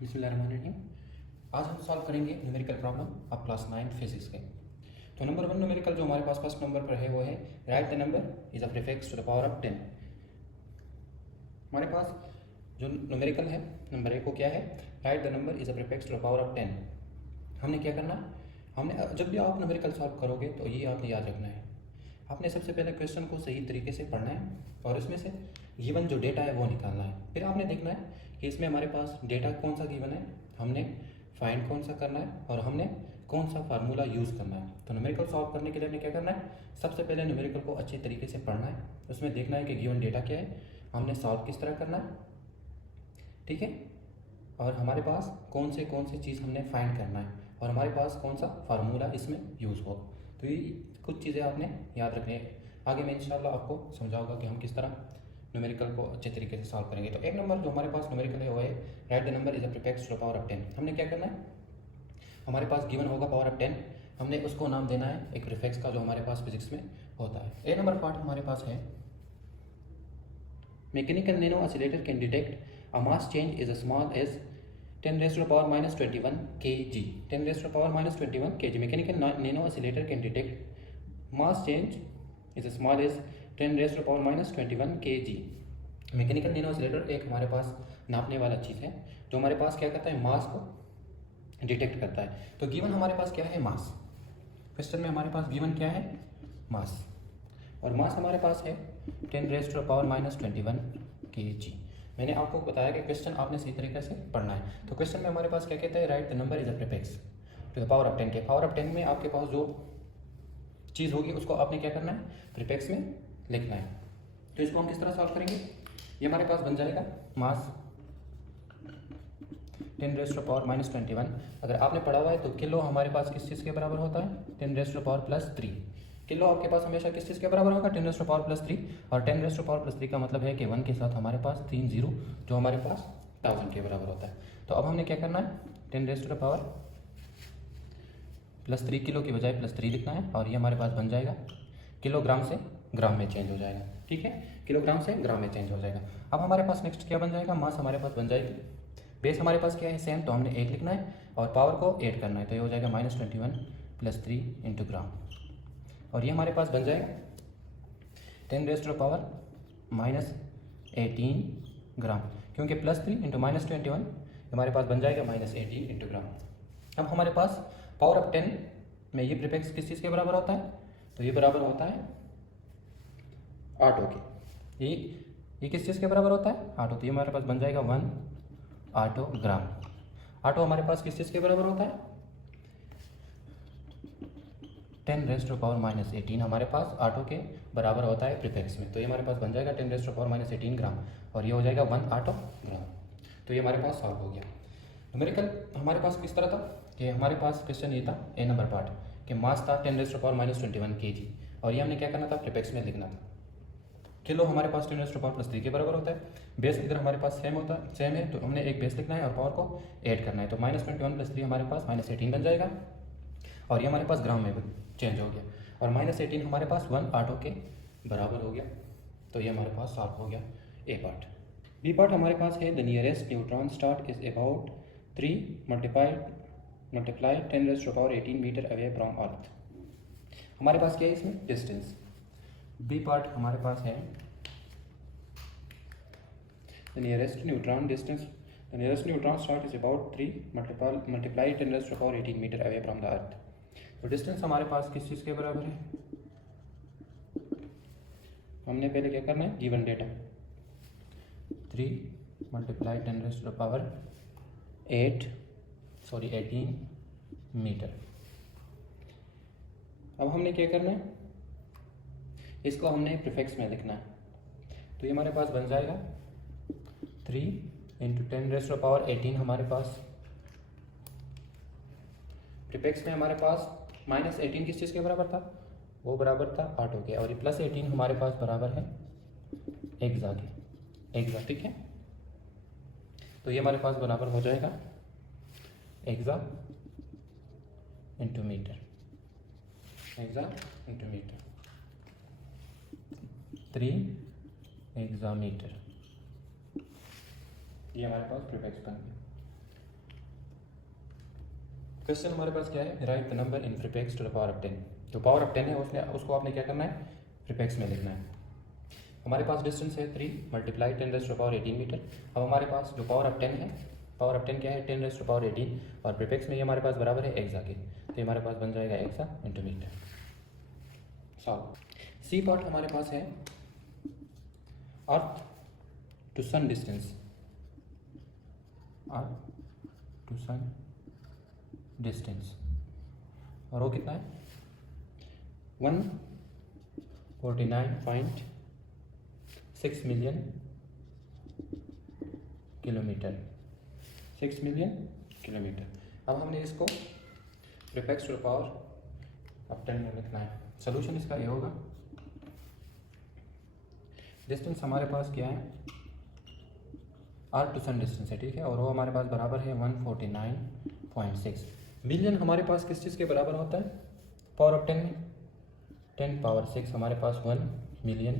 बिस्मिल्लाहिर्रहमानिर्रहीम। आज हम सॉल्व करेंगे numerical problem of class 9 physics के। तो नंबर 1 न्यूमेरिकल जो हमारे पास फर्स्ट नंबर पर है वो है write the number is a prefix to the power of 10। हमारे पास जो न्यूमेरिकल है नंबर 1 को क्या है, write the number is a prefix to the power of 10। हमने क्या करना है, हमने जब भी आप न्यूमेरिकल सॉल्व करोगे तो ये आपने याद रखना है, आपने सबसे पहले क्वेश्चन को सही तरीके से पढ़ना है और उसमें से गिवन जो डेटा है वो निकालना है। फिर आपने देखना है कि इसमें हमारे पास डेटा कौन सा गिवन है, हमने फाइंड कौन सा करना है और हमने कौन सा फार्मूला यूज़ करना है। तो न्यूमेरिकल सॉल्व करने के लिए हमने क्या करना है, सबसे पहले न्यूमेरिकल को अच्छे तरीके से पढ़ना है, उसमें देखना है कि गिवन डेटा क्या है, हमने सॉल्व किस तरह करना है, ठीक है, और हमारे पास कौन से चीज़ हमने फाइंड करना है और हमारे पास कौन सा फार्मूला इसमें यूज़ हो। तो ये कुछ चीज़ें आपने याद रखनी है। आगे मैं इंशाल्लाह आपको समझाऊंगा कि हम किस तरह न्यूमेरिकल को अच्छे तरीके से सॉल्व करेंगे। तो एक नंबर जो हमारे पास न्यूमेरिकल है वो है write the number is a prefix to the power of 10। हमने क्या करना है, हमारे पास गिवन होगा पावर ऑफ 10, हमने उसको नाम देना है एक प्रीफिक्स का जो हमारे पास फिजिक्स में होता है। एक नंबर पार्ट हमारे पास है mechanical nano oscillator can detect a mass change is a small as 10 raised to the power minus 21 kg. 10 raised to the power minus 21 kg. Mechanical nano oscillator can detect mass change is as small as 10 raised to the power minus 21 kg. Mechanical nano oscillator एक हमारे पास नापने वाला चीज़ है जो हमारे पास क्या करता है, मास को डिटेक्ट करता है। तो गिवन हमारे पास क्या है, मास। क्वेश्चन में हमारे पास गिवन क्या है, मास, और मास हमारे पास है 10 raised to the power minus 21 kg। मैंने आपको बताया कि क्वेश्चन आपने सही तरीके से पढ़ना है। तो क्वेश्चन में हमारे पास क्या कहता है, write the number is a prefix to the power of 10 के पावर ऑफ 10 में आपके पास जो चीज़ होगी उसको आपने क्या करना है, प्रीफिक्स में लिखना है। तो इसको हम किस तरह सॉल्व करेंगे, ये हमारे पास बन जाएगा मास 10 raised to the power minus 21। अगर आपने पढ़ा हुआ है तो किलो हमारे पास किस चीज़ के बराबर होता है, 10 raised to the power plus 3। Kilo आपके पास हमेशा किस चीज़ के बराबर होगा, 10 raised to the power plus 3, और 10 raised to the power plus 3 का मतलब है कि 1 के साथ हमारे पास 3 जीरो जो हमारे पास 1000 के बराबर होता है। तो अब हमने क्या करना है, 10 raised to the power plus 3 kilo की बजाय plus 3 लिखना है और ये हमारे पास बन जाएगा किलोग्राम से ग्राम में चेंज हो जाएगा, ठीक है, किलोग्राम से ग्राम में चेंज हो जाएगा। अब हमारे पास नेक्स्ट क्या बन जाएगा, मास हमारे पास बन जाएगी, बेस हमारे पास क्या है सेम, तो हमने 1 लिखना है और पावर को 8 करना है, तो ये हो जाएगा -21 + 3 इंटू ग्राम, और ये हमारे पास बन जाएगा 10 raised to the power -18 ग्राम, क्योंकि +3 इंटू -21 हमारे पास बन जाएगा -18 इंटू ग्राम। अब हमारे पास पावर ऑफ 10 में ये प्रीफिक्स किस चीज़ के बराबर होता है, तो ये बराबर होता है आटो के। ये किस चीज़ के बराबर होता है, आटो, तो ये हमारे पास बन जाएगा 1 आटो ग्राम। आटो हमारे पास किस चीज़ के बराबर होता है, 10 raised to the power -18 हमारे पास आटो के बराबर होता है प्रीफिक्स में, तो ये हमारे पास बन जाएगा 10 raised to the power -18 ग्राम, और ये हो जाएगा 1 आटो ग्राम। तो ये हमारे पास सॉल्व हो गया। न्यूमेरिकल हमारे पास किस तरह था कि हमारे पास क्वेश्चन ये था ए नंबर पार्ट कि मास था 10 raised to the power -21 kg, और ये हमने क्या करना था, प्रीफिक्स में लिखना था। किलो हमारे पास 10 raised to the power +3 के बराबर होता है, बेस इधर हमारे पास सेम है, तो हमने एक बेस लिखना है और पावर को ऐड करना है, तो -21 + 3 हमारे पास -18 बन जाएगा, और ये हमारे पास ग्राम में चेंज हो गया, और -18 हमारे पास 1 आटो के बराबर हो गया। तो ये हमारे पास सॉल्व हो गया ए पार्ट। बी पार्ट हमारे पास है the nearest neutron star is about 3 multiply 10 raised to the power 18 metre away from earth. हमारे पास क्या है इसमें, डिस्टेंस। बी पार्ट हमारे पास है the nearest neutron distance, the nearest neutron star is about 3 multiply 10 raised to the power 18 metre away from the earth. तो distance हमारे पास किस चीज़ के बराबर है, हमने पहले क्या करना है, given data 3 multiply 10 raised to the power 18 metre. अब हमने क्या करना है, इसको हमने प्रीफिक्स में लिखना है, तो ये हमारे पास बन जाएगा 3 × 10 raised to the power 18 हमारे पास प्रीफिक्स में हमारे पास -18 किस चीज़ के बराबर था, वो बराबर था आटो के, और ये +18 हमारे पास बराबर है एक्सा के, ठीक है। तो ये हमारे पास बराबर हो जाएगा exa into metre, exa into metre, 3 exa metre, ये हमारे पास प्रीफिक्स बन गया। क्वेश्चन हमारे पास क्या है, write the number in prefix to the power of 10। जो पावर ऑफ 10 है उसको आपने क्या करना है, प्रीफिक्स में लिखना है। हमारे पास डिस्टेंस है 3 multiply 10 raise to the power 18 metre. अब हमारे पास जो पावर ऑफ 10 है, पावर ऑफ 10 क्या है, 10 रेज़ टू द पावर 18 और प्रीफिक्स में ये हमारे पास बराबर है एक्सा के, तो ये हमारे पास बन जाएगा exa into metre. Solve. C part हमारे पास है earth to sun distance, earth to sun distance, और वो कितना है 149.6 मिलियन किलोमीटर, 6 मिलियन किलोमीटर। अब हमने इसको prefix to the power of 10 में लिखना है। सोल्यूशन इसका ये होगा, डिस्टेंस हमारे पास क्या है, अर्थ टू सन डिस्टेंस है, ठीक है, और वो हमारे पास बराबर है 149.6 मिलियन। हमारे पास किस चीज़ के बराबर होता है पावर ऑफ 10 में, 10 पावर 6 हमारे पास 1 मिलियन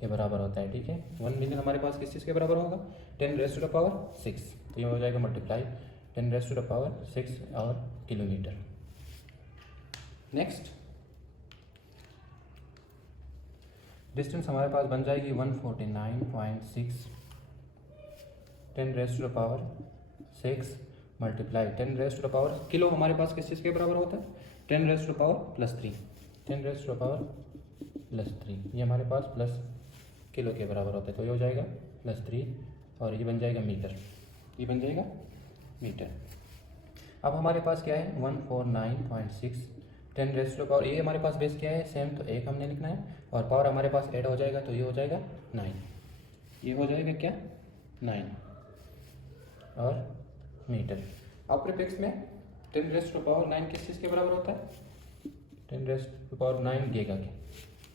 के बराबर होता है, ठीक है। 1 मिलियन हमारे पास किस चीज़ के बराबर होगा, 10 रेज़ टू द पावर 6, तो ये हो जाएगा multiply 10 raise to the power 6 और किलोमीटर। नेक्स्ट डिस्टेंस हमारे पास बन जाएगी 149.6 10 raise to the power 6 multiply 10 raise to the power, kilo हमारे पास किस चीज़ के बराबर होता है, 10 raise to the power +3, 10 raise to the power +3, ये हमारे पास प्लस किलो के बराबर होता है, तो ये हो जाएगा +3 और ये बन जाएगा मीटर, ये बन जाएगा मीटर। अब हमारे पास क्या है 149.6 10 रेज़ टू द पावर, ये हमारे पास बेस क्या है सेम, तो 1 हमने लिखना है और पावर हमारे पास ऐड हो जाएगा, तो ये हो जाएगा 9, ये हो जाएगा क्या 9 और मीटर। अब प्रीफिक्स में 10 रेज़ टू द पावर 9 किस चीज़ के बराबर होता है, 10 raise to the power 9 giga के,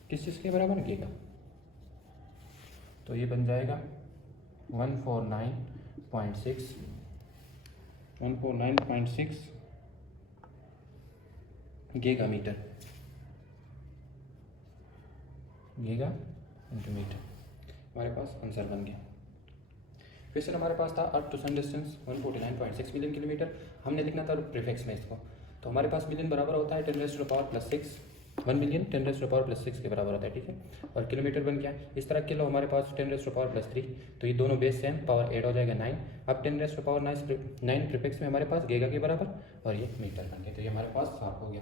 किस चीज़ के बराबर गीगा, तो ये बन जाएगा 149.6 giga metre, giga into metre, हमारे पास आंसर बन गया। क्वेश्चन हमारे पास था earth to sun distance 149.6 million kilometre, हमने लिखना था प्रीफिक्स में इसको, तो हमारे पास मिलियन बराबर होता है 10 raise to the power +6, 1 million 10 raise to the power +6 के बराबर होता है, ठीक है, और किलोमीटर बन गया इस तरह, किलो हमारे पास 10 रेज़ टू द पावर +3, तो ये दोनों बेस सेम, पावर ऐड हो जाएगा 9। अब 10 raise to the power 9 prefix में हमारे पास गीगा के बराबर और ये मीटर बन गया, तो ये हमारे पास साफ हो गया।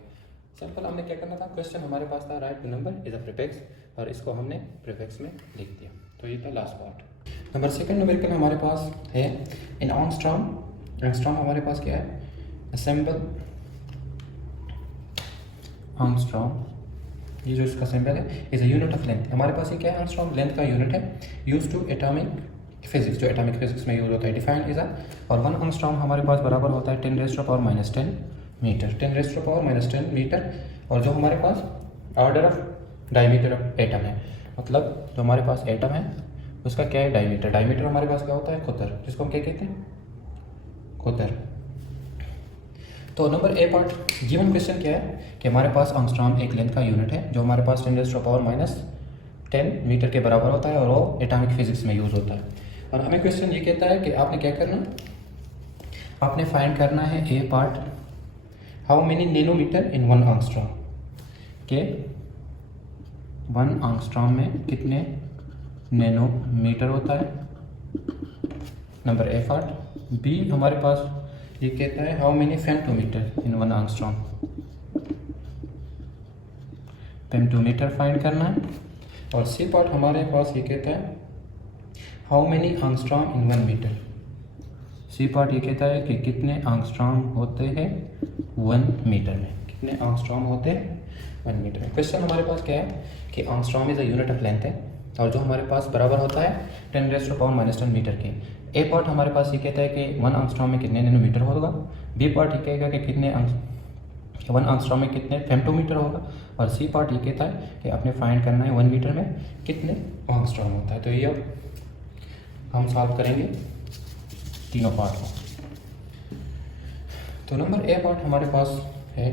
सिंपल, हमने क्या करना था, क्वेश्चन हमारे पास था right the number is a prefix और इसको हमने प्रीफिक्स में लिख दिया, तो ये था last part. Number second numerical हमारे पास है इन एंगस्ट्रॉम। एंगस्ट्रॉम हमारे पास क्या है, असेंबल एंगस्ट्रॉम, ये जो इसका सिंबल है is a unit of length, हमारे पास ये क्या है, एंगस्ट्रॉम लेंथ का यूनिट है, यूज टू एटॉमिक फिजिक्स, जो एटॉमिक फिजिक्स में यूज होता है, डिफाइंड इज अ, और 1 एंगस्ट्रॉम हमारे पास बराबर होता है 10 raise to the power -10 metre, 10 raise to the power -10 metre, और जो हमारे पास order of diameter of atom है, मतलब जो हमारे पास एटम है उसका क्या है डायमीटर, डायमीटर हमारे पास क्या होता है कुतर, जिसको हम क्या कहते हैं कुतर। तो number A part given question क्या है कि हमारे पास एंगस्ट्रॉम एक लेंथ का यूनिट है जो हमारे पास 10 raise to the power -10 metre के बराबर होता है और वो एटॉमिक फिजिक्स में यूज होता है, और हमें क्वेश्चन ये कहता है कि आपने क्या करना, आपने फाइंड करना है A part, how many nanometre in 1 angstrom, के 1 एंगस्ट्रॉम में कितने नैनोमीटर होता है, नंबर ए पार्ट। बी हमारे पास ये कहता है how many femtometre in 1 angstrom, femtometre find करना है, और सी पार्ट हमारे पास ये कहता है how many angstrom in 1 metre, C part ये कहता है कि कितने एंगस्ट्रॉम होते हैं 1 मीटर में, कितने एंगस्ट्रॉम होते हैं 1 मीटर में। क्वेश्चन हमारे पास क्या है कि angstrom is a unit of length है, और जो हमारे पास बराबर होता है 10 raise to the power -10 metre के। ए पार्ट हमारे पास ये कहता है कि 1 एंगस्ट्रॉम में कितने नैनोमीटर होगा, बी पार्ट ये कहेगा कि कितने 1 एंगस्ट्रॉम में कितने फेम्टोमीटर होगा, और सी पार्ट ये कहता है कि आपने फाइंड करना है 1 मीटर में कितने एंगस्ट्रॉम होता है। तो ये अब हम सॉल्व करेंगे तीनों पार्ट को। तो नंबर ए पार्ट हमारे पास है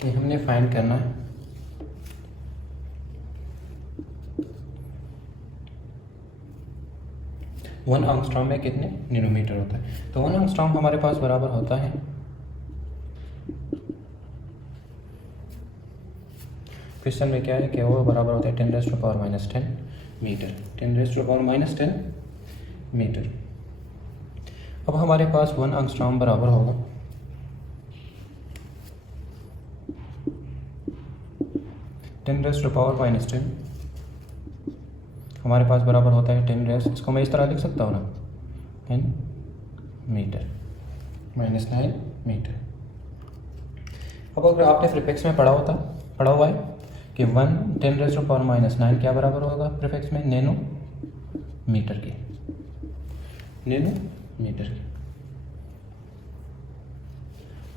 कि हमने फाइंड करना है 1 एंगस्ट्रॉम में कितने नैनोमीटर होता है। तो 1 एंगस्ट्रॉम हमारे पास बराबर होता है क्वेश्चन में क्या है कि वो बराबर होता है 10⁻⁻10 मीटर, 10⁻⁻10 मीटर। अब हमारे पास 1 एंगस्ट्रॉम बराबर होगा 10⁻⁻10 हमारे पास बराबर होता है 10 इसको मैं इस तरह लिख सकता हूँ ना, 10 मीटर -9 मीटर। अब अगर आपने प्रीफिक्स में पढ़ा हुआ है कि 10⁻⁻9 क्या बराबर होगा प्रीफिक्स में नैनो मीटर के,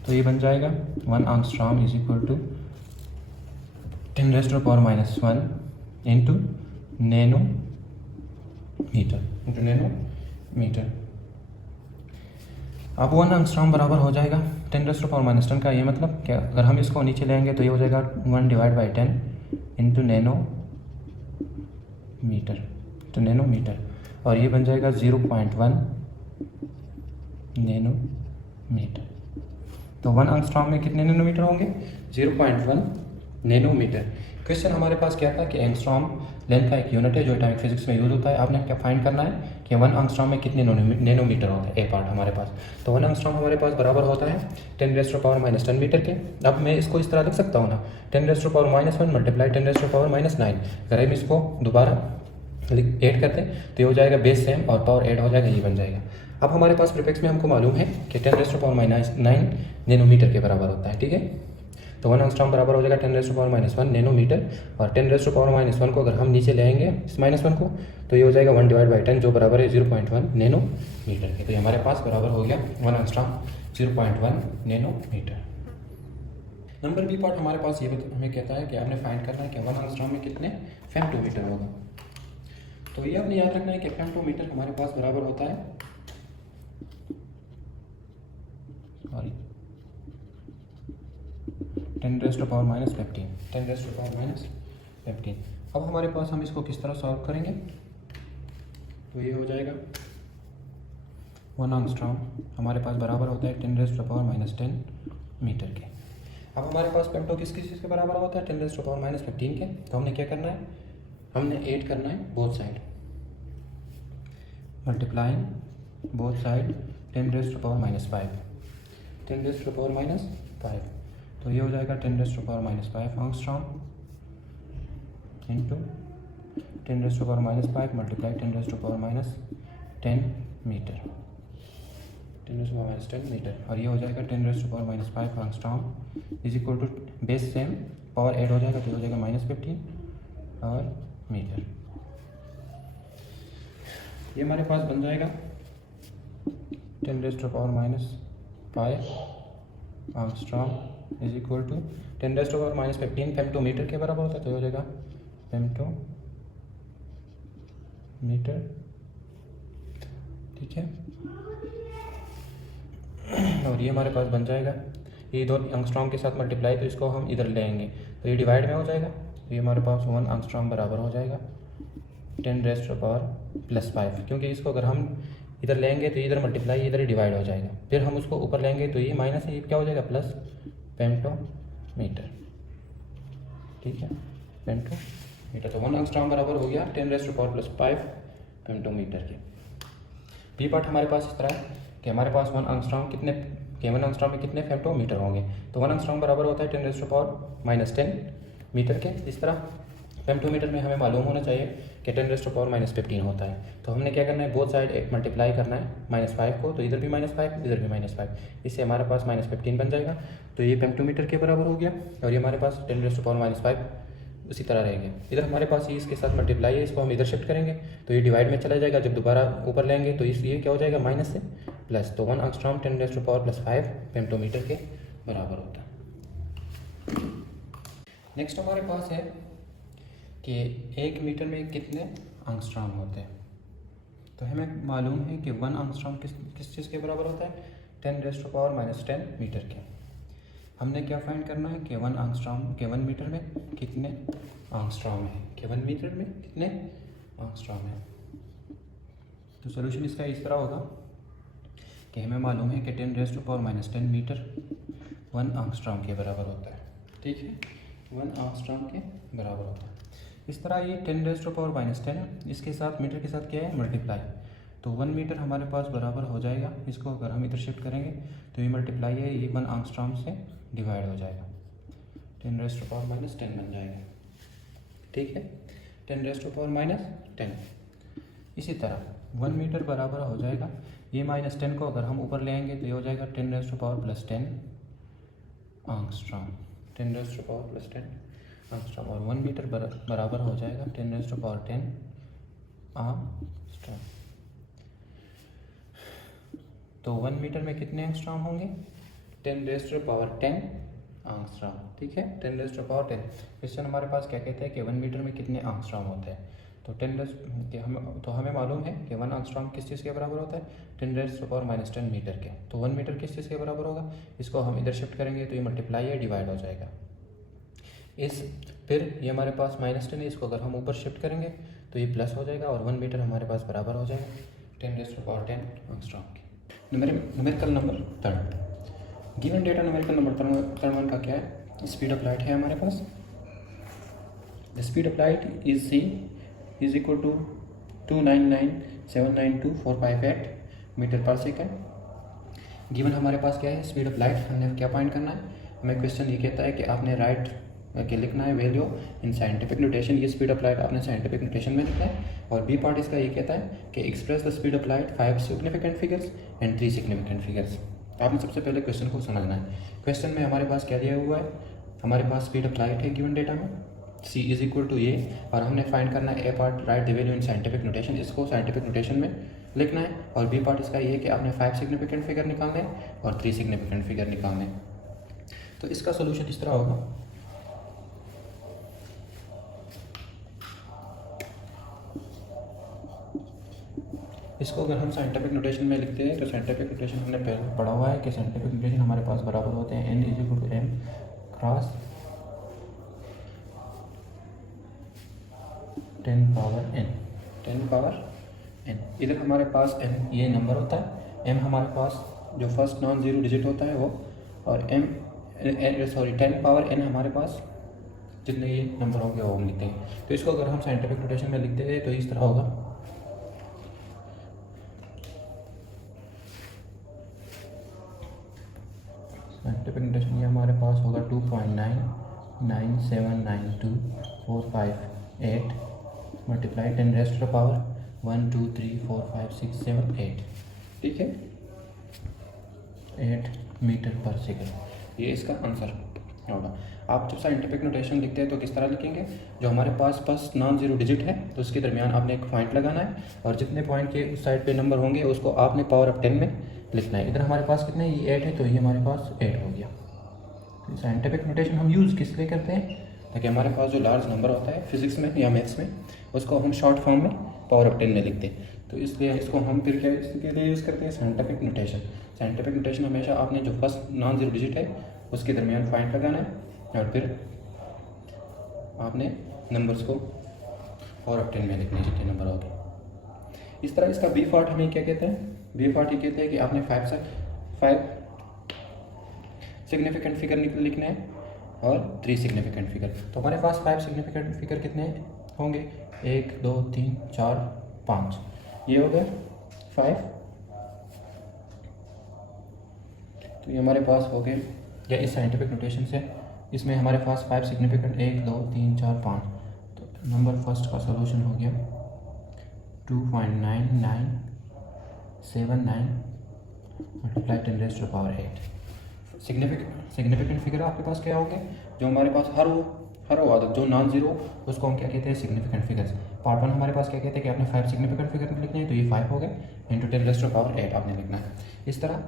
तो ये बन जाएगा 1 angstrom is equal to 10⁻⁻1 into nano metre. अब 1 एंगस्ट्रॉम बराबर हो जाएगा 10⁻⁻10 का, ये मतलब क्या, अगर हम इसको नीचे लेंगे तो ये हो जाएगा 1/10 इंटू नैनो मीटर, और ये बन जाएगा 0.1 नैनो मीटर। तो 1 एंगस्ट्रॉम में कितने नैनोमीटर होंगे, 0.1 नैनोमीटर। क्वेश्चन हमारे पास क्या था कि एंगस्ट्रॉम लेंथ का एक यूनिट है जो एटॉमिक फिजिक्स में यूज होता है। आपने क्या फाइंड करना है कि 1 एंगस्ट्रॉम में कितने नैनोमीटर होता है, ए पार्ट हमारे पास। तो 1 एंगस्ट्रॉम हमारे पास बराबर होता है 10⁻⁻10 मीटर के। अब मैं इसको इस तरह लिख सकता हूँ ना, 10⁻⁻1 मल्टीप्लाई 10⁻�9। अगर हम इसको दोबारा ऐड करते हैं तो ये हो जाएगा बेस सेम और पावर ऐड हो जाएगा, ये बन जाएगा। अब हमारे पास प्रीफिक्स में हमको मालूम है कि 10⁻⁹ नैनोमीटर के बराबर होता है, ठीक है। तो 1 एंगस्ट्रॉम बराबर हो जाएगा 10⁻⁻1 नैनोमीटर, और 10⁻⁻1 को अगर हम नीचे ले आएंगे इस -1 को तो ये हो जाएगा 1/10 जो बराबर है 0.1 नैनोमीटर के। तो ये हमारे पास बराबर हो गया 1 angstrom 0.1 nanometre. Number B part हमारे पास ये हमें कहता है कि आपने फाइंड करना है कि 1 एंगस्ट्रॉम में कितने फेम्टोमीटर होगा। तो ये आपने याद रखना है कि फेम्टोमीटर हमारे पास बराबर होता है 10⁻⁻15। अब हमारे पास हम इसको किस तरह सॉल्व करेंगे, तो ये हो जाएगा 1 एंगस्ट्रॉम हमारे पास बराबर होता है 10⁻⁻10 मीटर के। अब हमारे पास फेम्टो किस चीज़ के बराबर होता है, 10⁻⁻15 के। तो हमने क्या करना है, हमने ऐड करना है both side, multiplying both side 10⁻⁻5। तो ये हो जाएगा 10⁻⁻5 angstrom into 10⁻⁻5 multiply 10⁻⁻10 metre, 10⁻⁻10 metre, और ये हो जाएगा 10⁻⁻5 angstrom is equal to base same power add हो जाएगा तो हो जाएगा -15 और मीटर। ये हमारे पास बन जाएगा 10⁻⁻5 एंगस्ट्रॉम इज इक्वल टू 10⁻⁻15 फेम्टोमीटर के बराबर होता है, तो हो जाएगा फेम्टोमीटर, ठीक है। और ये हमारे पास बन जाएगा, ये दो एंगस्ट्रॉम के साथ मल्टीप्लाई तो इसको हम इधर ले आएंगे तो ये डिवाइड में हो जाएगा, तो ये हमारे पास 1 एंगस्ट्रॉम बराबर हो जाएगा 10⁻+5, क्योंकि इसको अगर हम इधर लेंगे तो इधर मल्टीप्लाई इधर ही डिवाइड हो जाएगा, फिर हम उसको ऊपर लेंगे तो ये माइनस है, ये क्या हो जाएगा प्लस फेम्टोमीटर, ठीक है, फेम्टोमीटर। तो 1 एंगस्ट्रॉम बराबर हो गया 10⁻+5 फेम्टोमीटर के। बी पार्ट हमारे पास इस तरह है कि हमारे पास 1 एंगस्ट्रॉम में कितने फेम्टोमीटर होंगे। तो 1 एंगस्ट्रॉम बराबर होता है 10⁻⁻10 मीटर के। इस तरह फेम्टोमीटर में हमें मालूम होना चाहिए कि 10⁻⁻15 होता है। तो हमने क्या करना है, बोथ साइड मल्टीप्लाई करना है -5 को, तो इधर भी -5 इधर भी -5, इससे हमारे पास -15 बन जाएगा। तो ये फेम्टोमीटर के बराबर हो गया, और ये हमारे पास 10⁻⁻5 उसी तरह रहेंगे। इधर हमारे पास ये इसके साथ मल्टीप्लाई है, इसको हम इधर शिफ्ट करेंगे तो ये डिवाइड में चला जाएगा, जब दोबारा ऊपर लेंगे तो इसलिए क्या हो जाएगा माइनस से प्लस। तो 1 एंगस्ट्रॉम 10⁻+5 फेम्टोमीटर के बराबर होता है। नेक्स्ट हमारे पास है कि 1 मीटर में कितने एंगस्ट्रॉम होते हैं। तो हमें मालूम है कि 1 एंगस्ट्रॉम किस चीज़ के बराबर होता है, 10⁻⁻10 मीटर के। हमने क्या फाइंड करना है कि 1 एंगस्ट्रॉम के 1 मीटर में कितने एंगस्ट्रॉम है, कि 1 मीटर में कितने एंगस्ट्रॉम है। तो सोल्यूशन इसका इस तरह होगा कि हमें मालूम है कि 10⁻⁻10 मीटर 1 एंगस्ट्रॉम के बराबर होता है। ठीक है, 1 एंगस्ट्रॉम के बराबर होता है। इस तरह ये 10⁻10 इसके साथ मीटर के साथ क्या है, मल्टीप्लाई। तो 1 मीटर हमारे पास बराबर हो जाएगा, इसको अगर हम इधर शिफ्ट करेंगे तो ये मल्टीप्लाई है, ये 1 एंगस्ट्रॉम से डिवाइड हो जाएगा, 10⁻10 बन जाएगा। ठीक है, 10⁻10। इसी तरह 1 मीटर बराबर हो जाएगा, ये -10 को अगर हम ऊपर ले आएंगे तो ये हो जाएगा 10⁻+10 एंगस्ट्रॉम, 10⁻+10 एंगस्ट्रॉम। और 1 मीटर बराबर हो जाएगा 10⁻10 एंगस्ट्रॉम। तो 1 मीटर में कितने एंगस्ट्रॉम होंगे, 10⁻10 एंगस्ट्रॉम। ठीक है, 10⁻10। क्वेश्चन हमारे पास क्या कहता है कि 1 मीटर में कितने एंगस्ट्रॉम होते हैं। तो हमें मालूम है कि 1 एंगस्ट्रॉम किस चीज़ के बराबर होता है, 10⁻10 मीटर के। तो 1 मीटर किस चीज़ के बराबर होगा, इसको हम इधर शिफ्ट करेंगे तो ये मल्टीप्लाई है, डिवाइड हो जाएगा। फिर ये हमारे पास -10 है, इसको अगर हम ऊपर शिफ्ट करेंगे तो ये प्लस हो जाएगा और 1 मीटर हमारे पास बराबर हो जाएगा 10⁻10 एंगस्ट्रॉम के। Numerical number 3, given data numerical number 3 का क्या है, स्पीड ऑफ लाइट है हमारे पास। The speed of light is c is equal to 299792458 metre per second. Given हमारे पास क्या है, स्पीड ऑफ लाइट। हमने क्या फाइंड करना है, हमें क्वेश्चन ये कहता है कि आपने राइट के लिखना है वैल्यू इन साइंटिफिक नोटेशन। ये स्पीड ऑफ लाइट आपने साइंटिफिक नोटेशन में लिखना है। और बी पार्ट इसका ये कहता है कि express the speed of light 5 significant figures and 3 significant figures. आपने सबसे पहले क्वेश्चन को समझना है। क्वेश्चन में हमारे पास क्या दिया हुआ है, हमारे पास स्पीड ऑफ लाइट है गिवन डेटा में, c is equal to a, और हमने फाइंड करना है A part write the value in scientific notation, इसको साइंटिफिक नोटेशन में लिखना है। और बी पार्ट इसका ये है कि आपने 5 सिग्निफिकेंट फिगर निकालने हैं और 3 सिग्निफिकेंट फिगर निकालने हैं। तो इसका सोल्यूशन इस तरह होगा, इसको अगर हम साइंटिफिक नोटेशन में लिखते हैं तो साइंटिफिक नोटेशन हमने पहले पढ़ा हुआ है कि साइंटिफिक नोटेशन हमारे पास बराबर होते हैं n is equal to m cross 10 power n। इधर हमारे पास n ये नंबर होता है, m हमारे पास जो फर्स्ट नॉन जीरो डिजिट होता है वो, और 10 पावर n हमारे पास जितने ये नंबर होंगे वो हम लिखते हैं। तो इसको अगर हम साइंटिफिक नोटेशन में लिखते हैं तो इस तरह होगा, साइंटिफिक नोटेशन ये हमारे पास होगा 2.9979245 मल्टीप्लाई 10⁻1 2 3 4 5 6 7 8। ठीक है, 8 मीटर पर सेकेंड, ये इसका आंसर होगा। आप जब साइंटिफिक नोटेशन लिखते हैं तो किस तरह लिखेंगे, जो हमारे पास फर्स्ट नॉन जीरो डिजिट है तो उसके दरमियान आपने एक पॉइंट लगाना है और जितने पॉइंट के उस साइड पे नंबर होंगे उसको आपने पावर ऑफ 10 में लिखना है। इधर हमारे पास कितने, ये 8 है तो ये हमारे पास 8 हो गया। तो साइंटिफिक नोटेशन हम यूज़ किस लिए करते हैं, ताकि हमारे पास जो लार्ज नंबर होता है फिजिक्स में या मैथ्स में उसको हम शॉर्ट फॉर्म में पावर ऑफ 10 में लिखते हैं। तो इसलिए इसको हम फिर क्या इसके लिए यूज़ करते हैं, साइंटिफिक नोटेशन। साइंटिफिक नोटेशन हमेशा आपने जो फर्स्ट नॉन जीरो डिजिट है उसके दरमियान पॉइंट लगाना है और फिर आपने नंबर्स को पावर ऑफ 10 में लिखने हैं जितने नंबर होते हैं। इस तरह इसका बी पार्ट हमें क्या कहते हैं, बी पार्ट ये कहते हैं कि आपने 5 सिग्निफिकेंट फिगर लिखने हैं और 3 सिग्निफिकेंट फिगर। तो हमारे पास 5 सिग्निफिकेंट फिगर कितने होंगे, 1 2 3 4 5, ये हो गया 5। तो ये हमारे पास हो गए, या इस साइंटिफिक नोटेशन से इसमें हमारे पास 5 सिग्निफिकेंट 1 2 3 4 5। तो नंबर फर्स्ट का सोल्यूशन हो गया 2.9979 मल्टीप्लाई 10⁻8। सिग्निफिकेंट फिगर आपके पास क्या होंगे, जो हमारे पास हर वो आदत जो नॉन जीरो उसको हम क्या कहते हैं, सिग्निफिकेंट फिगर्स। पार्ट 1 हमारे पास क्या कहते हैं कि आपने 5 सिग्निफिकेंट फिगर लिखने हैं तो ये 5 हो गए इंटू 10⁻8 आपने लिखना है। इस तरह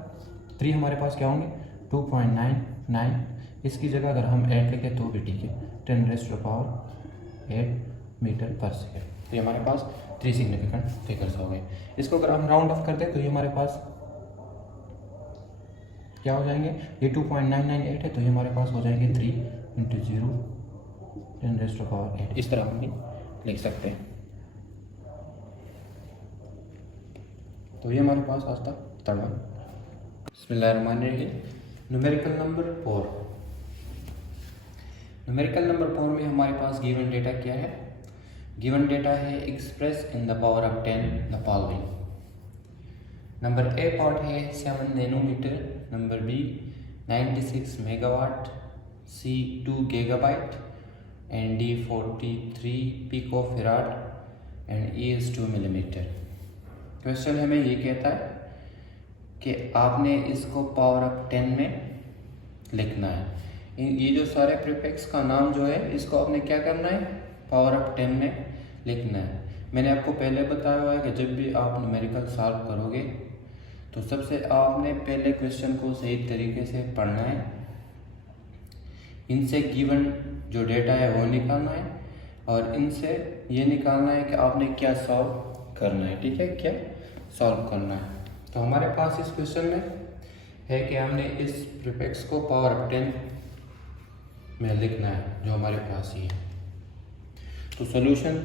3 हमारे पास क्या होंगे 2.99, इसकी जगह अगर हम 8 लिखें तो भी ठीक है, 10⁻8 मीटर पर सेकेंड। तो ये हमारे पास 3 सिग्निफिकेंट फिगर्स हो गए। इसको अगर हम राउंड ऑफ कर दें तो ये हमारे पास क्या हो जाएंगे, ये 2.998 है तो ये हमारे पास हो जाएंगे 3 इंटू 0 10⁻8। इस तरह हम लिख सकते हैं। तो ये हमारे पास आज तक तड़वा। बिस्मिल्लाहिर्रहमानिर्रहीम। Numerical number 4। न्यूमेरिकल नंबर 4 में हमारे पास गिवन डेटा क्या है? गिवन डेटा है express in the power of 10 the following. Number A part है 7 nanometre, number B 96 megawatt, C 2 gigabyte and D 43 pico farad and E is 2 millimetre. Question हमें ये कहता है कि आपने इसको पावर ऑफ 10 में लिखना है। ये जो सारे प्रीफिक्स का नाम जो है इसको आपने क्या करना है? पावर ऑफ 10 में लिखना है। मैंने आपको पहले बताया हुआ है कि जब भी आप न्यूमेरिकल सॉल्व करोगे तो सबसे आपने पहले क्वेश्चन को सही तरीके से पढ़ना है, इनसे गिवन जो डेटा है वो निकालना है और इनसे ये निकालना है कि आपने क्या सॉल्व करना है। ठीक है, क्या सॉल्व करना है। तो हमारे पास इस क्वेश्चन में है कि हमने इस प्रीफिक्स को पावर ऑफ 10 में लिखना है जो हमारे पास ही है। तो सॉल्यूशन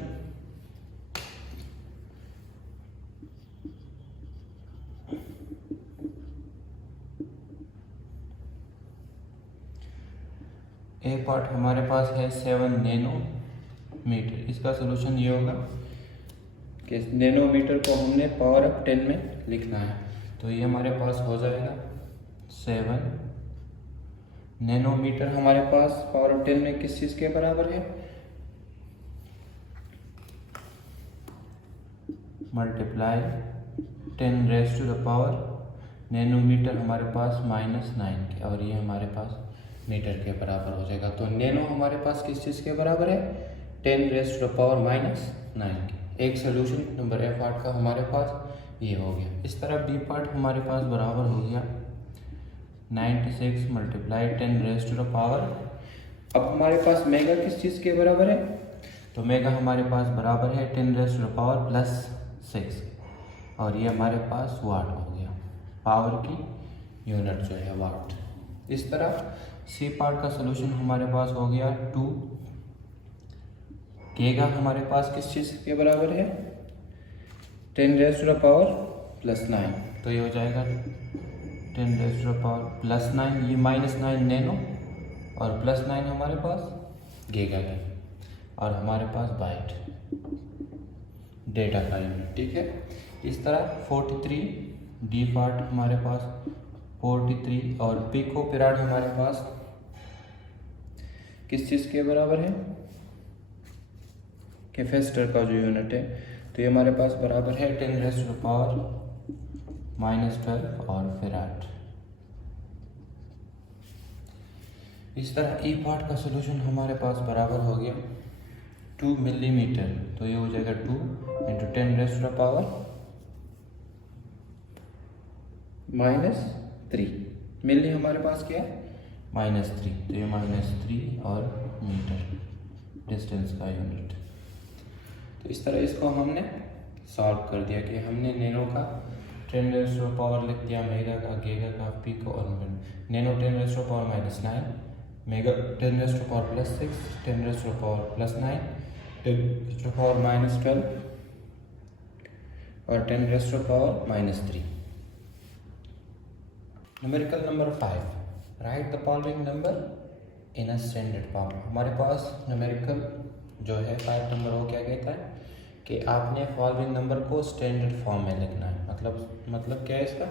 ए पार्ट हमारे पास है 7 नैनोमीटर। इसका सॉल्यूशन ये होगा कि नैनोमीटर को हमने पावर ऑफ 10 में लिखना है। तो ये हमारे पास हो जाएगा 7 नैनोमीटर हमारे पास पावर ऑफ 10 में किस चीज़ के बराबर है? Multiply 10 raise to the power nanometre हमारे पास -9 के, और ये हमारे पास मीटर के बराबर हो जाएगा। तो नैनो हमारे पास किस चीज़ के बराबर है? 10 रेज़ टू द पावर -9 के। एक सोल्यूशन नंबर ए पार्ट का हमारे पास ये हो गया। इस तरह बी पार्ट हमारे पास बराबर हो गया 96 multiply 10 raise to the power. अब हमारे पास मेगा किस चीज़ के बराबर है? तो मेगा हमारे पास बराबर है 10 रेज़ टू द पावर +6, और ये हमारे पास वाट हो गया। पावर की यूनिट जो है वाट। इस तरह सी पार्ट का सोल्यूशन हमारे पास हो गया 2 गीगा हमारे पास किस चीज़ के बराबर है? 10 रेज़ टू द पावर +9। तो ये हो जाएगा 10 रेज़ टू द पावर +9, ये -9 नैनो और +9 हमारे पास गीगा की, और हमारे पास बाइट डेटा का यूनिट। ठीक है, इस तरह 43 डी पार्ट हमारे पास 43 और पिको फैराड हमारे पास किस चीज़ के बराबर है? कैपेसिटर का जो यूनिट है। तो ये हमारे पास बराबर है 10 रेज़ टू द पावर -12 और फैराड। इस तरह ई पार्ट का सॉल्यूशन हमारे पास बराबर हो गया 2 मिलीमीटर। तो ये हो जाएगा 2 × 10 रेज़ टू द पावर -3। मिली हमारे पास क्या है? -3। तो ये -3 और मीटर डिस्टेंस का यूनिट। तो इस तरह इसको हमने सॉल्व कर दिया कि हमने नैनो का 10 रेज़ टू द पावर लिख दिया, मेगा का, गीगा का, पिको और nano 10 raise to the power -9, mega 10 raise to the power +6, 10 raise to the power +9, 10 raise to the power -12 और 10 raise to the power -3। Numerical number 5। Write the following number in a standard form. हमारे पास numerical जो है 5 number वो क्या कहता है कि आपने फॉलोइंग नंबर को स्टैंडर्ड फॉर्म में लिखना है। मतलब क्या है इसका?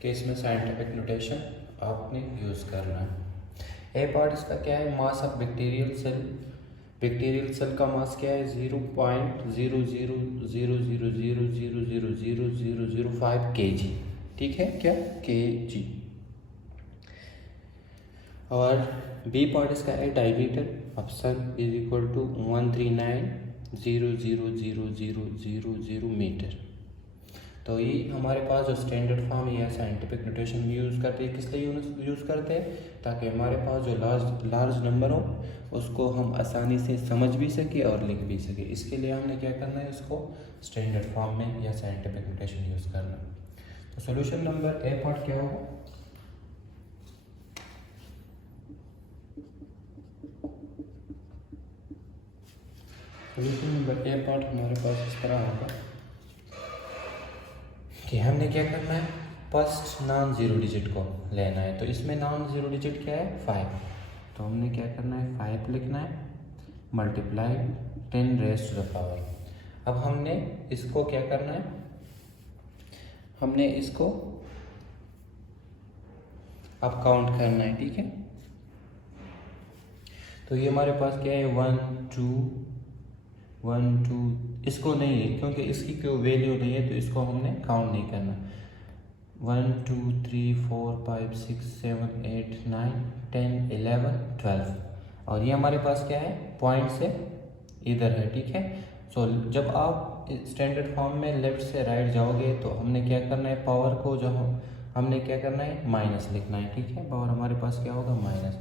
कि इसमें साइंटिफिक नोटेशन आपने यूज़ करना है। ए पार्ट इसका क्या है? Mass of bacterial cell. Bacterial cell का मास क्या है? 0.0000000005 kg। ठीक है, क्या? kg। और बी पार्ट इसका है डायमीटर ऑफ सेल = 139,000,000 मीटर। तो ये हमारे पास जो स्टैंडर्ड फॉर्म या साइंटिफिक नोटेशन यूज़ करते हैं, किस लिए यूज़ करते हैं? ताकि हमारे पास जो लार्ज नंबर हो उसको हम आसानी से समझ भी सके और लिख भी सके। इसके लिए हमने क्या करना है? इसको स्टैंडर्ड फॉर्म में या साइंटिफिक नोटेशन यूज़ करना। तो सोल्यूशन नंबर ए पार्ट क्या होगा? सोल्यूशन नंबर ए पार्ट हमारे पास इस तरह होगा कि हमने क्या करना है, फर्स्ट नॉन ज़ीरो डिजिट को लेना है। तो इसमें नॉन ज़ीरो डिजिट क्या है, 5। तो हमने क्या करना है, 5 लिखना है multiply 10 raise to the power. अब हमने इसको क्या करना है, हमने इसको अब काउंट करना है, ठीक है। तो ये हमारे पास क्या है, 1 2 1 2, इसको नहीं है क्योंकि इसकी कोई वैल्यू नहीं है, तो इसको हमने काउंट नहीं करना। 1 2 3 4 5 6 7 8 9 10 11 12, और ये हमारे पास क्या है, पॉइंट से इधर है, ठीक है। सो जब आप स्टैंडर्ड फॉर्म में लेफ्ट से राइट जाओगे तो हमने क्या करना है, पावर को जो हमने क्या करना है, माइनस लिखना है, ठीक है। पावर हमारे पास क्या होगा, माइनस,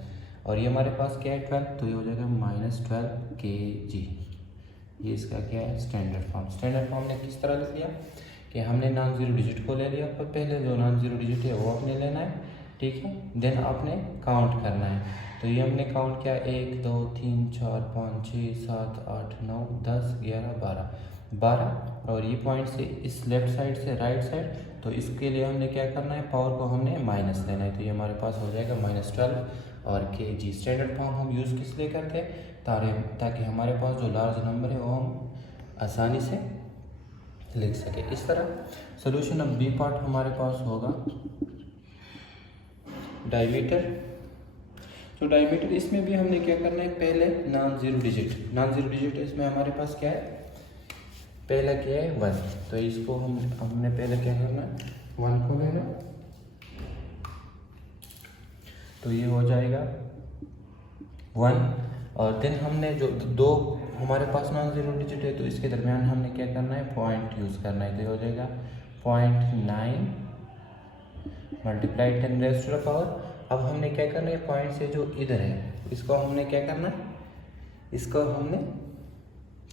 और ये हमारे पास क्या है, 12, तो ये हो जाएगा -12 kg। ये इसका क्या है, स्टैंडर्ड फॉर्म। स्टैंडर्ड फॉर्म ने किस तरह लिख लिया कि हमने नॉन ज़ीरो डिजिट को ले लिया, पर पहले जो नॉन ज़ीरो डिजिट है वो आपने लेना है, ठीक है। देन आपने काउंट करना है। तो ये हमने काउंट किया 1 2 3 4 5 6 7 8 9 10 11 12, और ये पॉइंट से इस लेफ्ट साइड से राइट साइड, तो इसके लिए हमने क्या करना है, पावर को हमने माइनस लेना है। तो ये हमारे पास हो जाएगा -12 और kg। स्टैंडर्ड फॉर्म हम यूज़ किस लिए करते हैं, ताकि हमारे पास जो लार्ज नंबर है वो हम आसानी से लिख सके। इस तरह सोल्यूशन ऑफ बी पार्ट हमारे पास होगा डायमीटर। तो डायमीटर इसमें भी हमने क्या करना है, पहले नॉन ज़ीरो डिजिट इसमें हमारे पास क्या है, पहला क्या है 1, तो इसको हमने पहले क्या करना है, 1 को लेना, तो ये हो जाएगा 1, और देन हमने जो दो हमारे पास नॉन ज़ीरो डिजिट है, तो इसके दरमियान हमने क्या करना है, पॉइंट यूज़ करना है। तो ये हो जाएगा 0.9 multiply 10 raise to the power. अब हमने क्या करना है, पॉइंट से जो इधर है इसको हमने क्या करना है, इसको हमने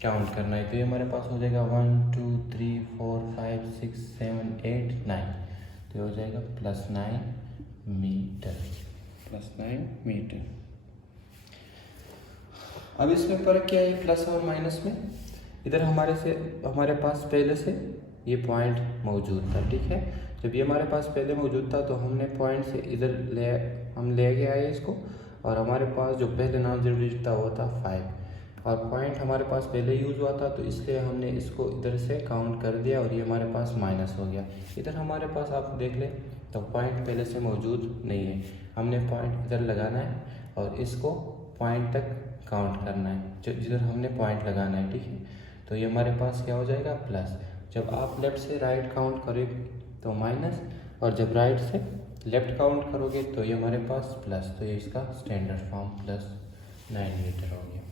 काउंट करना है। तो ये हमारे पास हो जाएगा 1 2 3 4 5 6 7 8 9, तो ये हो जाएगा +9 मीटर। अब इसमें फ़र्क क्या है, प्लस और माइनस में, इधर हमारे पास पहले से ये पॉइंट मौजूद था, ठीक है। जब ये हमारे पास पहले मौजूद था तो हमने पॉइंट से इधर ले के आए इसको, और हमारे पास जो पहले नॉन ज़ीरो डिजिट था वो था 5, और पॉइंट हमारे पास पहले यूज़ हुआ था, तो इसलिए हमने इसको इधर से काउंट कर दिया, और ये हमारे पास माइनस हो गया। इधर हमारे पास आप देख लें तो पॉइंट पहले से मौजूद नहीं है, हमने पॉइंट इधर लगाना है और इसको पॉइंट तक काउंट करना है जिधर हमने पॉइंट लगाना है, ठीक है। तो ये हमारे पास क्या हो जाएगा, प्लस। जब आप लेफ़्ट से राइट काउंट करोगे तो माइनस, और जब राइट से लेफ़्ट काउंट करोगे तो ये हमारे पास प्लस। तो ये इसका स्टैंडर्ड फॉर्म +9 मीटर हो गया।